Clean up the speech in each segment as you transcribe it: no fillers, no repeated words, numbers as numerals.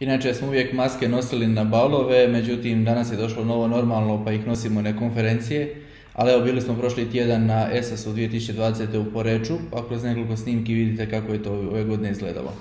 Inače smo uvijek maske nosili na balove, međutim danas je došlo novo normalno pa ih nosimo na konferencije. Ali evo, bili smo prošli tjedan na ESAS-u 2020. u Poreču, pa kroz nekoliko snimki vidite kako je to ove godine izgledalo.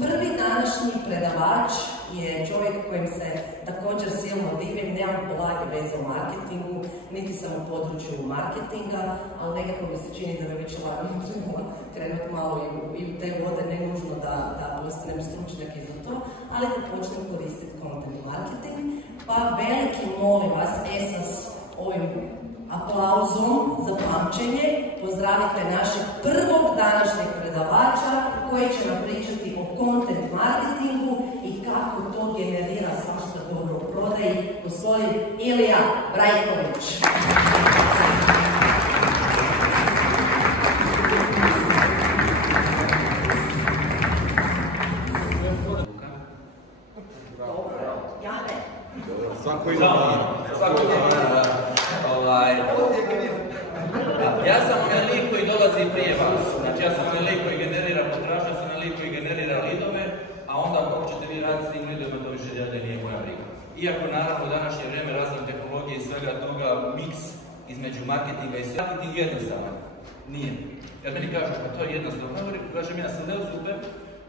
Prvi današnji predavač je čovjek kojem se također silno divim, nemam blage veze u marketingu, niti sam u području marketinga, ali nekako mi se čini da me već lagano trebala krenuti malo i u te vode, ne nužno da postanem stručnjak i za to, ali da počnem koristiti content marketing. Pa veliki molim vas, ESAS, ovim aplauzom za pamćenje pozdravite našeg prvog današnjeg predavača koji će nam pričati o content marketingu i kako to generira svašta dobro u prodaji, gospodin Ilija Brajković. Ja sam onaj lik koji dolazi prije vas, znači ja sam onaj lik koji generira potražnju, ja sam onaj lik koji generira lidove, a onda kako ćete vi raditi s tim lidovima, to više dalje nije moja briga. Iako naravno u današnje vrijeme razne tehnologije i svega toga, miks između marketinga i sve. Marketing je jednostavan. Nije. Kad meni kažu pa to je jednostavno, kažem ja sam super,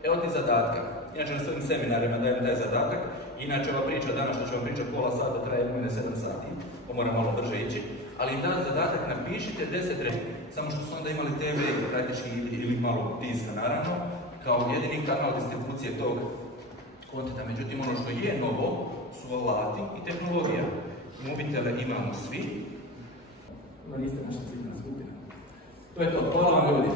evo ti zadatka. Inače na svojim seminarima dajem taj zadatak, inače ova priča danas što ću vam pričati pola sata traje mene 7 sati, pa moram malo brže ići. Ali dan zadatak napišite 10 reći, samo što su onda imali TV praktički ili malo tiska naravno, kao jedini kanal distribucije tog kontenta. Međutim, ono što je novo su alati i tehnologija. Mobitele imamo svi, no niste naša ciljna skupina. To je to, hvala vam ljudi.